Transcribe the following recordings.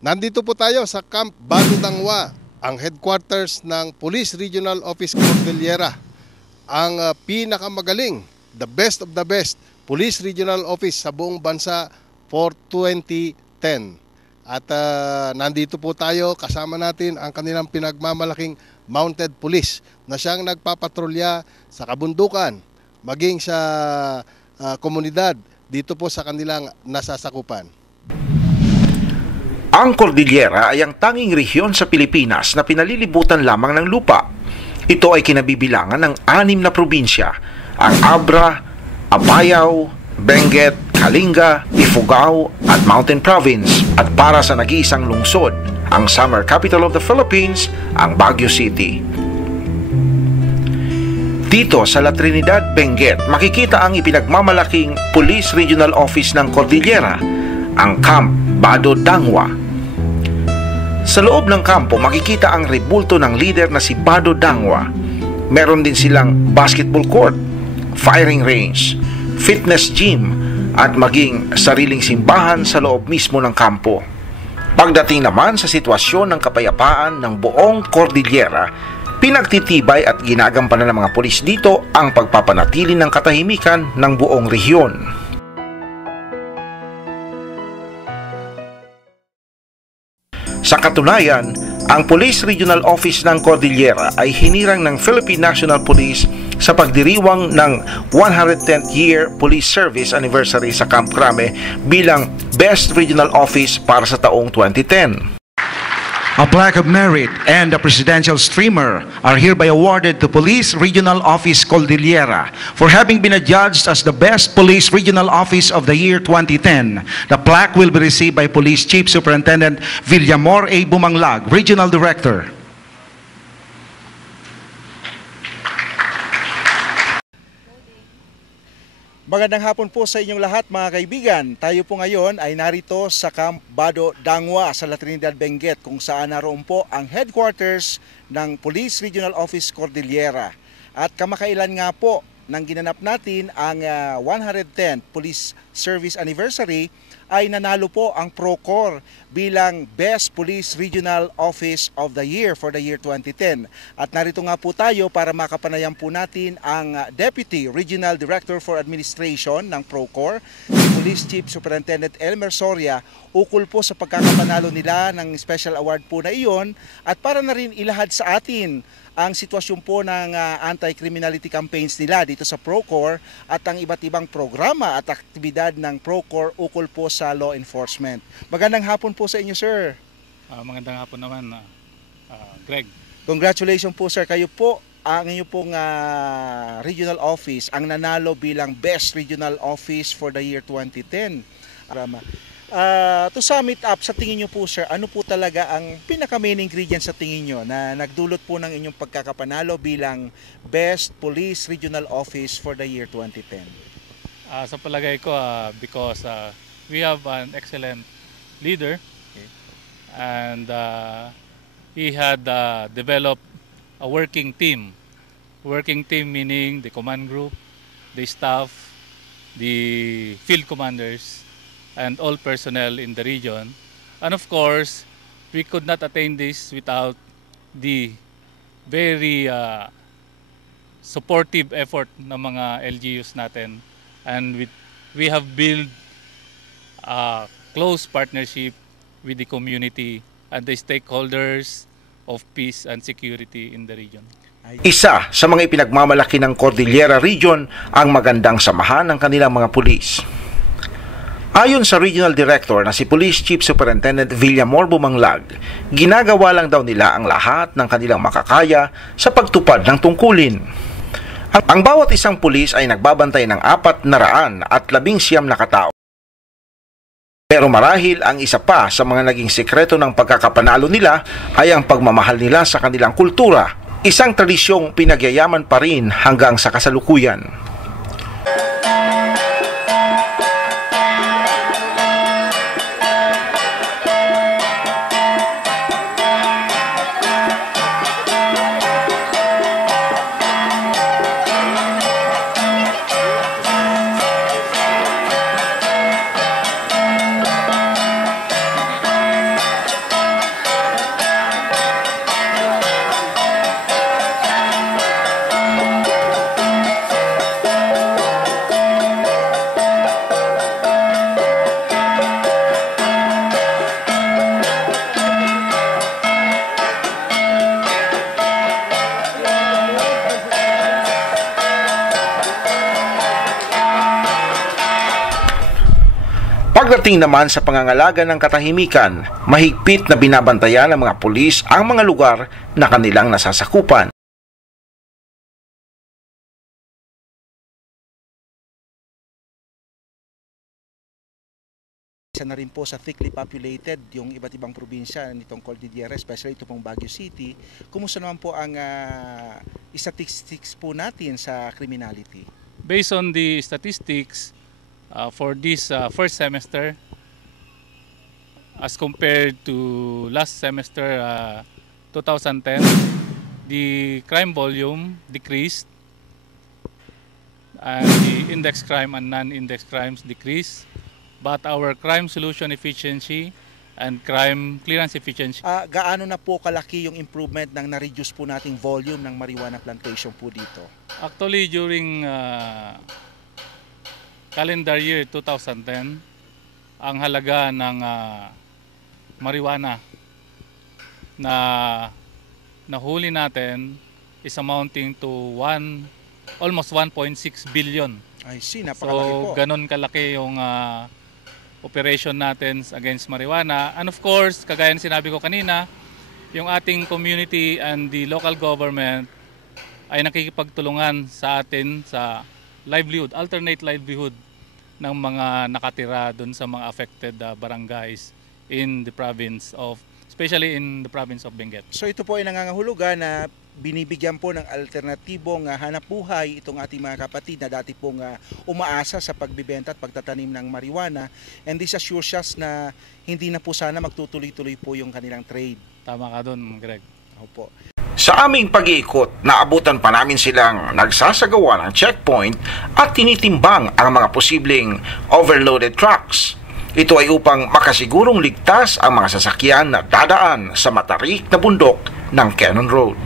Nandito po tayo sa Camp Badudangwa, ang headquarters ng Police Regional Office Cordillera. Ang pinakamagaling, the best of the best, Police Regional Office sa buong bansa for 2010. At nandito po tayo, kasama natin ang kanilang pinagmamalaking mounted police na siyang nagpapatrolya sa kabundukan, maging sa komunidad dito po sa kanilang nasasakupan. Ang Cordillera ay ang tanging rehiyon sa Pilipinas na pinalilibutan lamang ng lupa. Ito ay kinabibilangan ng 6 na probinsya, ang Abra, Apayao, Benguet, Kalinga, Ifugao at Mountain Province, at para sa nag-iisang lungsod, ang summer capital of the Philippines, ang Baguio City. Dito sa La Trinidad, Benguet, makikita ang ipinagmamalaking Police Regional Office ng Cordillera, ang Camp Badudangwa. Sa loob ng kampo, makikita ang rebulto ng leader na si Badudangwa. Meron din silang basketball court, firing range, fitness gym, at maging sariling simbahan sa loob mismo ng kampo. Pagdating naman sa sitwasyon ng kapayapaan ng buong Cordillera, pinagtitibay at ginagampanan ng mga pulis dito ang pagpapanatili ng katahimikan ng buong rehiyon. Sa katunayan, ang Police Regional Office ng Cordillera ay hinirang ng Philippine National Police sa pagdiriwang ng 110th Year Police Service Anniversary sa Camp Crame bilang Best Regional Office para sa taong 2010. A plaque of merit and a presidential streamer are hereby awarded to Police Regional Office Cordillera for having been adjudged as the best Police Regional Office of the year 2010. The plaque will be received by Police Chief Superintendent Villamor A. Bumanglag, Regional Director. Magandang hapon po sa inyong lahat mga kaibigan. Tayo po ngayon ay narito sa Camp Badudangwa sa La Trinidad, Benguet, kung saan naroon po ang headquarters ng Police Regional Office Cordillera. At kamakailan nga po nang ginanap natin ang 110th Police Service Anniversary ay nanalo po ang Procor bilang Best Police Regional Office of the Year for the year 2010. At narito nga po tayo para makapanayam po natin ang Deputy Regional Director for Administration ng Procor, Police Chief Superintendent Elmer Soria, ukol po sa pagkakapanalo nila ng special award po na iyon, at para na rin ilahad sa atin ang sitwasyon po ng anti-criminality campaigns nila dito sa Procor at ang iba't ibang programa at aktibidad ng Procor ukol po sa law enforcement. Magandang hapon po sa inyo, sir. Magandang hapon naman, Greg. Congratulations po, sir. Kayo po, ang inyong pong regional office ang nanalo bilang Best Regional Office for the year 2010. To sum it up, sa tingin nyo po, sir, ano po talaga ang pinaka-main ingredient sa tingin nyo na nagdulot po ng inyong pagkakapanalo bilang Best Police Regional Office for the year 2010? Sa palagay ko, because we have an excellent leader, okay, and he had developed a working team. Working team meaning the command group, the staff, the field commanders, and all personnel in the region. And of course, we could not attain this without the very supportive effort ng mga LGUs natin. And we have built a close partnership with the community and the stakeholders of peace and security in the region. Isa sa mga ipinagmamalaki ng Cordillera Region ang magandang samahan ng kanilang mga pulis. Ayon sa Regional Director na si Police Chief Superintendent Villamor Bumanglag, ginagawa lang daw nila ang lahat ng kanilang makakaya sa pagtupad ng tungkulin. Ang bawat isang pulis ay nagbabantay ng 419 na katao. Pero marahil ang isa pa sa mga naging sekreto ng pagkakapanalo nila ay ang pagmamahal nila sa kanilang kultura, isang tradisyong pinagyayaman pa rin hanggang sa kasalukuyan. Pagdating naman sa pangangalaga ng katahimikan, mahigpit na binabantayan ng mga pulis ang mga lugar na kanilang nasasakupan. Isa na rin po sa thickly populated yung iba't ibang probinsya nitong Cordillera, especially ito pong Baguio City. Kumusta naman po ang statistics po natin sa criminality? Based on the statistics for this first semester, as compared to last semester 2010, the crime volume decreased and the index crime and non-index crimes decreased, but our crime solution efficiency and crime clearance efficiency. Gaano na po kalaki yung improvement ng na-reduce po nating volume ng marijuana plantation po dito? Actually, during calendar year 2010, ang halaga ng marijuana na nahuli natin is amounting to almost 1.6 billion. I see, napakalaki po. So, ganun kalaki yung operation natin against marijuana. And of course, kagaya ng sinabi ko kanina, yung ating community and the local government ay nakikipagtulungan sa atin sa livelihood, alternate livelihood ng mga nakatira dun sa mga affected barangays in the province of, especially in the province of Benguet. So ito po ay nangangahulugan na binibigyan po ng alternatibong hanap buhay itong ating mga kapatid na dati pong umaasa sa pagbibenta at pagtatanim ng marijuana, and this assures us na hindi na po sana magtutuloy-tuloy po yung kanilang trade. Tama ka dun, Greg. Opo. Sa aming pag-iikot, naabutan pa namin silang nagsasagawa ng checkpoint at tinitimbang ang mga posibleng overloaded trucks. Ito ay upang makasigurong ligtas ang mga sasakyan na dadaan sa matarik na bundok ng Cannon Road.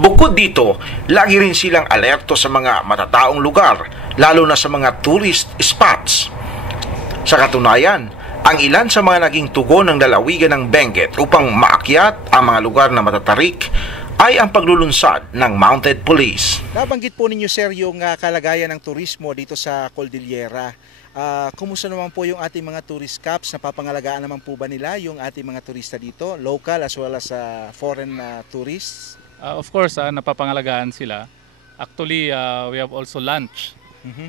Bukod dito, lagi rin silang alerto sa mga matataong lugar, lalo na sa mga tourist spots. Sa katunayan, ang ilan sa mga naging tugon ng lalawigan ng Benguet upang maakyat ang mga lugar na matatarik ay ang paglulunsad ng mounted police. Nabanggit po ninyo, sir, yung kalagayan ng turismo dito sa Cordillera. Kumusta naman po yung ating mga tourist caps? Napapangalagaan naman po ba nila yung ating mga turista dito, local as well as foreign tourists? Of course, napapangalagaan sila. Actually, we have also launched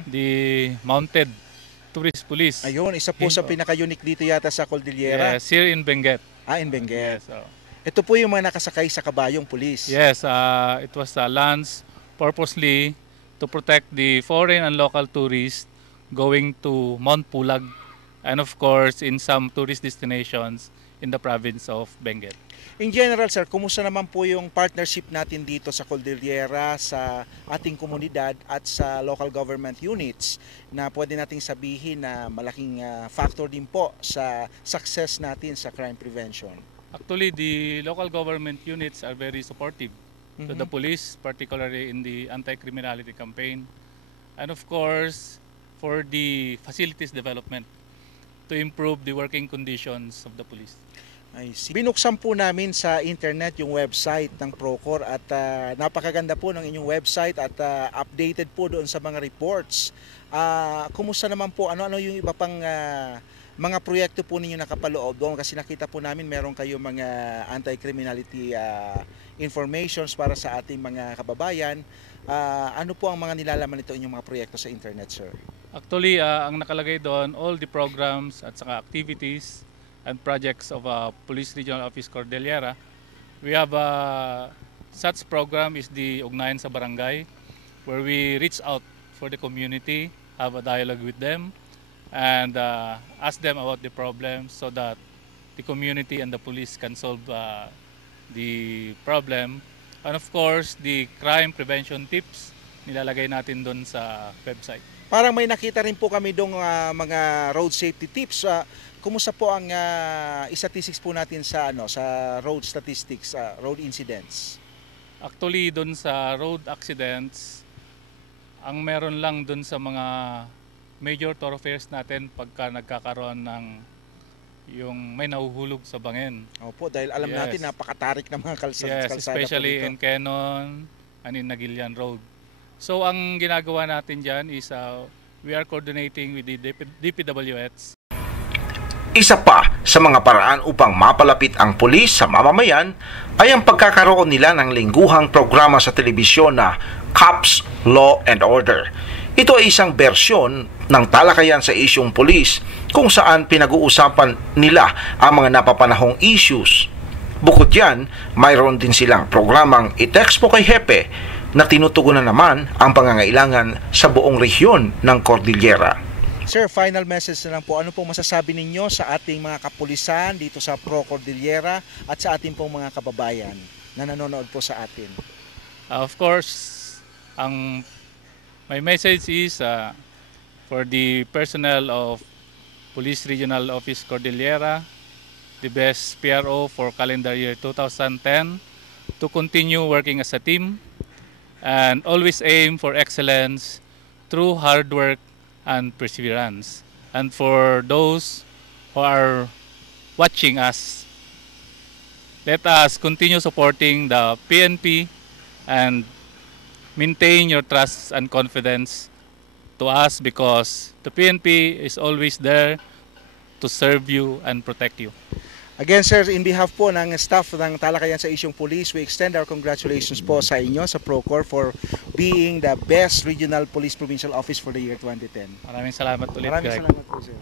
the mounted tourist police. Ayun, isa po sa pinaka-unique dito yata sa Cordillera. Yes, here in Benguet. In Benguet. Yes, ito po yung mga nakasakay sa kabayong pulis. yes, it was launched purposely to protect the foreign and local tourists going to Mount Pulag and of course in some tourist destinations in the province of Benguet. In general, sir, kumusta naman po yung partnership natin dito sa Cordillera, sa ating komunidad at sa local government units na pwede nating sabihin na malaking factor din po sa success natin sa crime prevention? Actually, the local government units are very supportive to the police, particularly in the anti-criminality campaign. And of course, for the facilities development to improve the working conditions of the police. I see. Binuksan po namin sa internet yung website ng Procor at napakaganda po ng inyong website at updated po doon sa mga reports. Kumusta naman po, ano-ano yung iba pang mga proyekto po ninyo nakapaloob doon? Kasi nakita po namin meron kayo mga anti-criminality informations para sa ating mga kababayan. Ano po ang mga nilalaman nito inyong mga proyekto sa internet, sir? Actually, ang nakalagay doon, all the programs at saka activities and projects of Police Regional Office Cordillera. We have such program is the Ugnayan sa Barangay, where we reach out for the community, have a dialogue with them, and ask them about the problems so that the community and the police can solve the problem. And of course, the crime prevention tips, nilalagay natin doon sa website. Parang may nakita rin po kami doong mga road safety tips. Kumusta po ang statistics po natin sa sa road statistics, road incidents? Actually, doon sa road accidents, ang meron lang doon sa mga major thoroughfares natin pagka nagkakaroon ng yung may nahuhulog sa bangin. Opo, dahil alam natin napakatarik ng mga kalsada especially po dito. in Quezon and in Nagilian Road. So ang ginagawa natin dyan is we are coordinating with the DPWH. Isa pa sa mga paraan upang mapalapit ang pulis sa mamamayan ay ang pagkakaroon nila ng lingguhang programa sa telebisyon na Cops, Law and Order. Ito ay isang bersyon ng talakayan sa isyung pulis kung saan pinag-uusapan nila ang mga napapanahong issues. Bukod yan, mayroon din silang programang I-text mo kay Hepe na tinutugunan naman ang pangangailangan sa buong rehiyon ng Cordillera. Sir, final message na lang po. Ano pong masasabi ninyo sa ating mga kapulisan dito sa Pro Cordillera at sa ating pong mga kababayan na nanonood po sa atin? Of course, my message is for the personnel of Police Regional Office Cordillera, the best PRO for calendar year 2010, to continue working as a team and always aim for excellence through hard work and perseverance. And for those who are watching us, let us continue supporting the PNP and maintain your trust and confidence to us, because the PNP is always there to serve you and protect you. Again, sir, in behalf po ng staff ng Talakayan sa Isyong Police, we extend our congratulations po sa inyo, sa Procor, for being the best regional police provincial office for the year 2010. Maraming salamat ulit, Maraming Greg. salamat po, sir.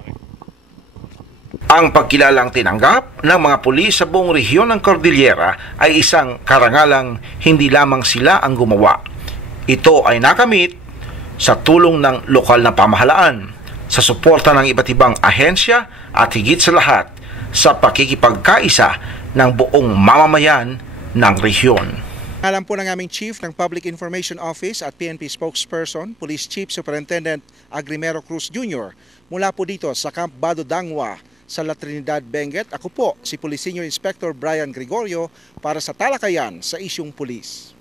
Ang pagkilalang tinanggap ng mga pulis sa buong rehiyon ng Cordillera ay isang karangalang hindi lamang sila ang gumawa. Ito ay nakamit sa tulong ng lokal na pamahalaan, sa suporta ng iba't ibang ahensya at higit sa lahat sa pakikipagkaisa ng buong mamamayan ng rehiyon. Alam po ng aming Chief ng Public Information Office at PNP Spokesperson, Police Chief Superintendent Agrimero Cruz Jr. mula po dito sa Camp Bado Dangwa sa La Trinidad, Benguet. Ako po si Police Senior Inspector Brian Gregorio para sa Talakayan sa Isyong Police.